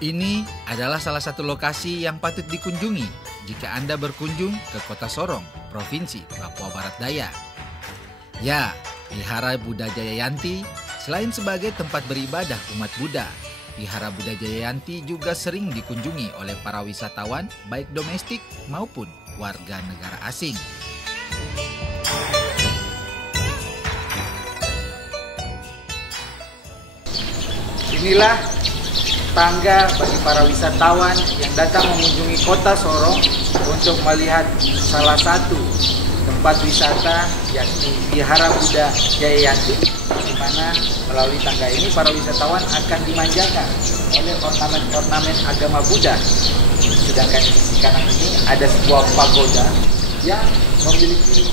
Ini adalah salah satu lokasi yang patut dikunjungi jika Anda berkunjung ke Kota Sorong, Provinsi Papua Barat Daya. Ya, Wihara Buddha Jayayanti selain sebagai tempat beribadah umat Buddha, Wihara Buddha Jayayanti juga sering dikunjungi oleh para wisatawan baik domestik maupun warga negara asing. Inilah tangga bagi para wisatawan yang datang mengunjungi Kota Sorong untuk melihat salah satu tempat wisata yakni Wihara Buddha Jayayanti, di mana melalui tangga ini para wisatawan akan dimanjakan oleh ornamen-ornamen agama Buddha. Sedangkan di sisi kanan ini ada sebuah pagoda yang memiliki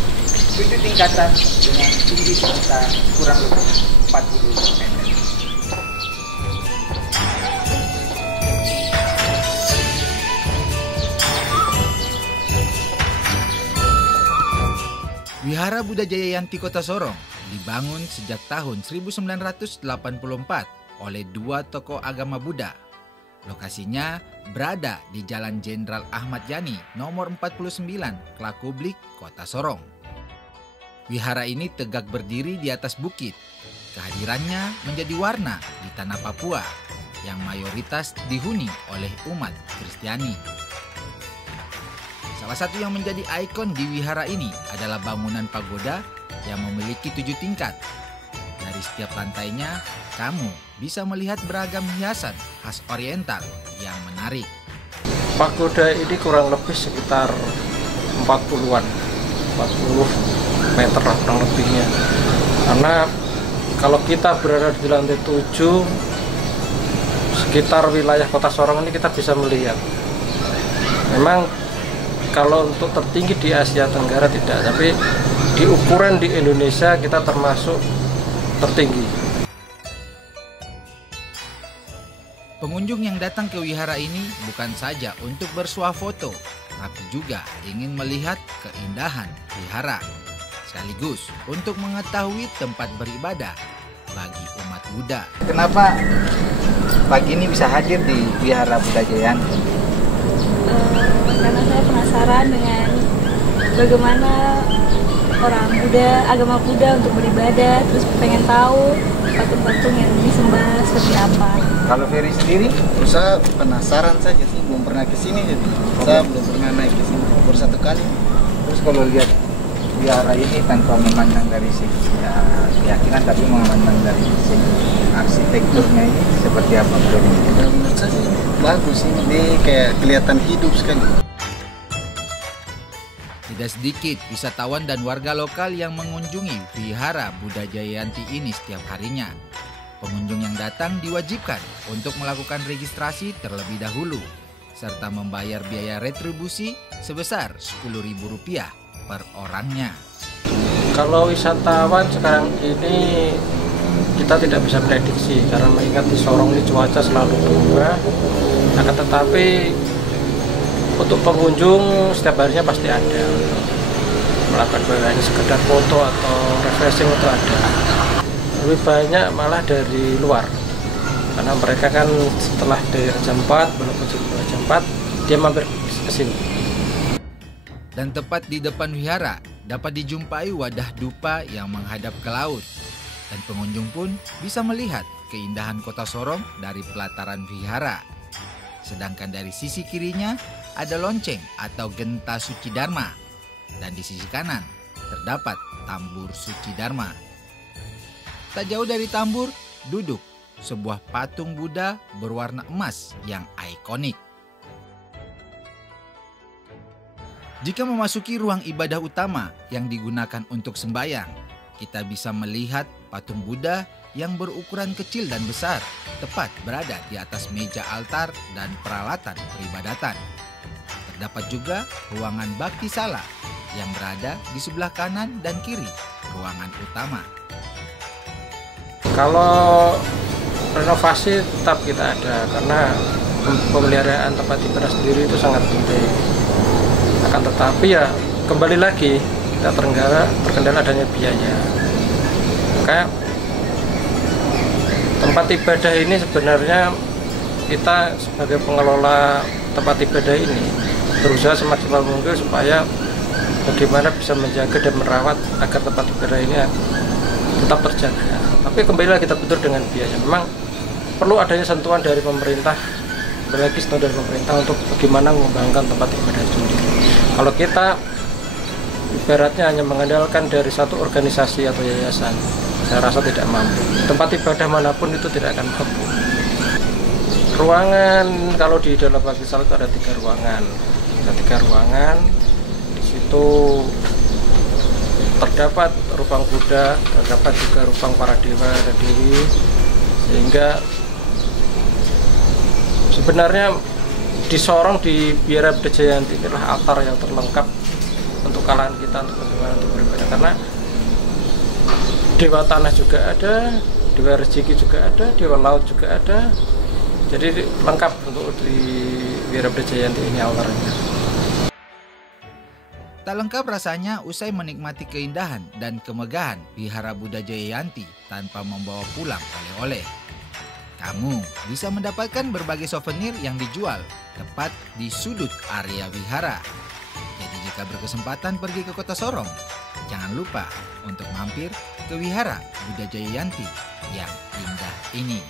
7 tingkatan dengan tinggi sekitar kurang lebih 40 meter. Wihara Buddha Jayayanti Kota Sorong dibangun sejak tahun 1984 oleh 2 tokoh agama Buddha. Lokasinya berada di Jalan Jenderal Ahmad Yani nomor 49, Klakublik, Kota Sorong. Wihara ini tegak berdiri di atas bukit. Kehadirannya menjadi warna di tanah Papua yang mayoritas dihuni oleh umat Kristiani. Salah satu yang menjadi ikon di wihara ini adalah bangunan pagoda yang memiliki 7 tingkat. Dari setiap lantainya, kamu bisa melihat beragam hiasan khas oriental yang menarik. Pagoda ini kurang lebih sekitar 40 meter lah kurang lebihnya. Karena kalau kita berada di lantai 7, sekitar wilayah Kota Sorong ini kita bisa melihat. Memang kalau untuk tertinggi di Asia Tenggara tidak, tapi di ukuran di Indonesia kita termasuk tertinggi. Pengunjung yang datang ke wihara ini bukan saja untuk bersuah foto, tapi juga ingin melihat keindahan wihara, sekaligus untuk mengetahui tempat beribadah bagi umat Buddha. Kenapa pagi ini bisa hadir di Wihara Buddha Jayayanti? Karena saya penasaran dengan bagaimana orang Buddha, agama Buddha untuk beribadah, terus pengen tahu patung-patung yang disembah seperti apa. Kalau Ferry sendiri? Saya penasaran saja sih, belum pernah ke sini jadi. Saya belum pernah naik ke sini, baru 1 kali. Terus kalau lihat wihara ini tanpa memandang dari segi keyakinan, tapi memandang dari segi arsitekturnya ini seperti apa? Menurut saya sih bagus sih, ini kayak kelihatan hidup sekali. Tidak sedikit wisatawan dan warga lokal yang mengunjungi Wihara Buddha Jayayanti ini setiap harinya. Pengunjung yang datang diwajibkan untuk melakukan registrasi terlebih dahulu, serta membayar biaya retribusi sebesar Rp10.000 per orangnya. Kalau wisatawan sekarang ini kita tidak bisa prediksi karena mengingat di Sorong ini cuaca selalu berubah. Akan tetapi untuk pengunjung setiap harinya pasti ada untuk melakukan hanya sekedar foto atau refreshing itu ada. Lebih banyak malah dari luar karena mereka kan setelah dari jam 4 belum jam 4 dia mampir ke sini. Dan tepat di depan wihara dapat dijumpai wadah dupa yang menghadap ke laut. Dan pengunjung pun bisa melihat keindahan Kota Sorong dari pelataran wihara. Sedangkan dari sisi kirinya ada lonceng atau genta suci Dharma. Dan di sisi kanan terdapat tambur suci Dharma. Tak jauh dari tambur duduk sebuah patung Buddha berwarna emas yang ikonik. Jika memasuki ruang ibadah utama yang digunakan untuk sembahyang, kita bisa melihat patung Buddha yang berukuran kecil dan besar, tepat berada di atas meja altar dan peralatan peribadatan. Terdapat juga ruangan Bhakti Sala yang berada di sebelah kanan dan kiri ruangan utama. Kalau renovasi tetap kita ada karena pemeliharaan tempat ibadah sendiri itu sangat penting. Akan tetapi ya kembali lagi kita terkendala adanya biaya. Maka tempat ibadah ini sebenarnya kita sebagai pengelola tempat ibadah ini berusaha semaksimal mungkin supaya bagaimana bisa menjaga dan merawat agar tempat ibadah ini tetap terjaga. Tapi kembali lagi kita bentur dengan biaya. Memang perlu adanya sentuhan dari pemerintah, lagi sentuhan dari pemerintah untuk bagaimana mengembangkan tempat ibadah itu sendiri. Kalau kita ibaratnya hanya mengandalkan dari satu organisasi atau yayasan, saya rasa tidak mampu. Tempat ibadah manapun itu tidak akan mampu. Ruangan, kalau di dalam Pakistan itu ada 3 ruangan. Ada 3 ruangan. Di situ terdapat rupang Buddha, terdapat juga rupang para dewa dan dewi, sehingga sebenarnya di Sorong di Biara Buddha Jayanti inilah altar yang terlengkap untuk kalangan kita untuk bagaimana untuk beribadah, karena dewa tanah juga ada, dewa rezeki juga ada, dewa laut juga ada, jadi lengkap untuk di Biara Buddha Jayanti ini altarnya. Tak lengkap rasanya usai menikmati keindahan dan kemegahan Wihara Buddha Jayanti tanpa membawa pulang oleh-oleh. Kamu bisa mendapatkan berbagai souvenir yang dijual tepat di sudut area wihara. Jadi jika berkesempatan pergi ke kota Sorong, jangan lupa untuk mampir ke Wihara Buddha Jayanti yang indah ini.